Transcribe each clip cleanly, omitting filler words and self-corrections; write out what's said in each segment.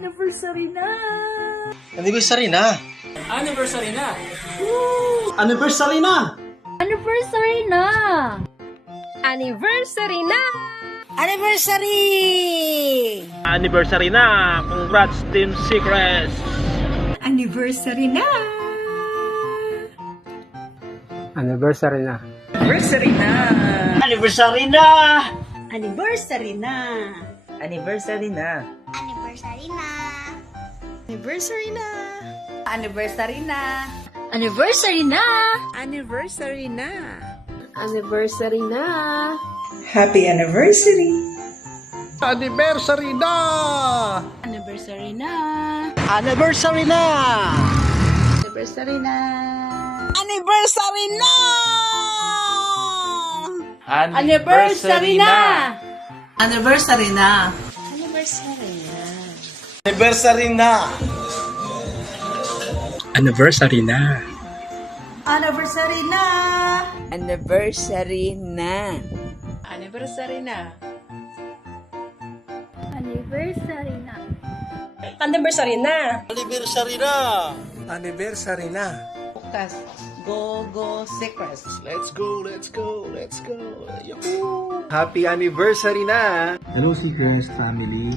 Anniversary na! Anniversary na! Anniversary na! Anniversary na! Anniversary na! Anniversary na! Anniversary! Anniversary na! Congrats, Team Secrets! Anniversary na! Anniversary na! Anniversary na! Anniversary na! Anniversary na! Anniversary na! Anniversary na! Anniversary na! Anniversary na! Anniversary na! Anniversary na! Anniversary na! Happy anniversary! Anniversary na! Anniversary na! Anniversary na! Anniversary na! Anniversary na! Anniversary na! Anniversary na! Anniversary na! Anniversary na! Anniversary na! Anniversary na! Anniversary na! Anniversary na! Anniversary na! Anniversary na! Anniversary na! Bukas, go Secrets! Let's go, let's go, let's go! Yahoo! Happy anniversary na! Hello Seekers Family.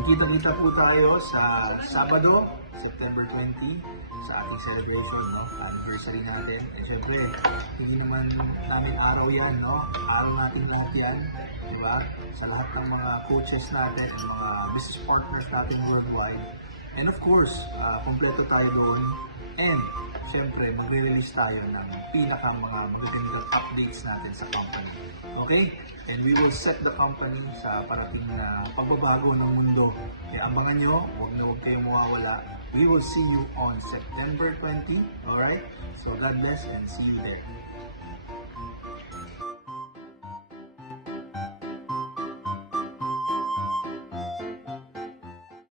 Magkita-kita po tayo sa Sabado, September 20 sa ating celebration, no? Anniversary natin. Eh syempre, hindi naman namin araw yan, no? Araw natin lahat yan, di ba? Sa lahat ng mga coaches natin, ang mga business partners natin worldwide. And of course, kompleto tayo doon. And syempre, magre-release tayo ng mga magagandang updates natin sa company. Okay? And we will set the company sa parating na pagbabago ng mundo. Kaya abangan nyo, huwag kayong mawawala. We will see you on September 20. Alright? So God bless and see you there.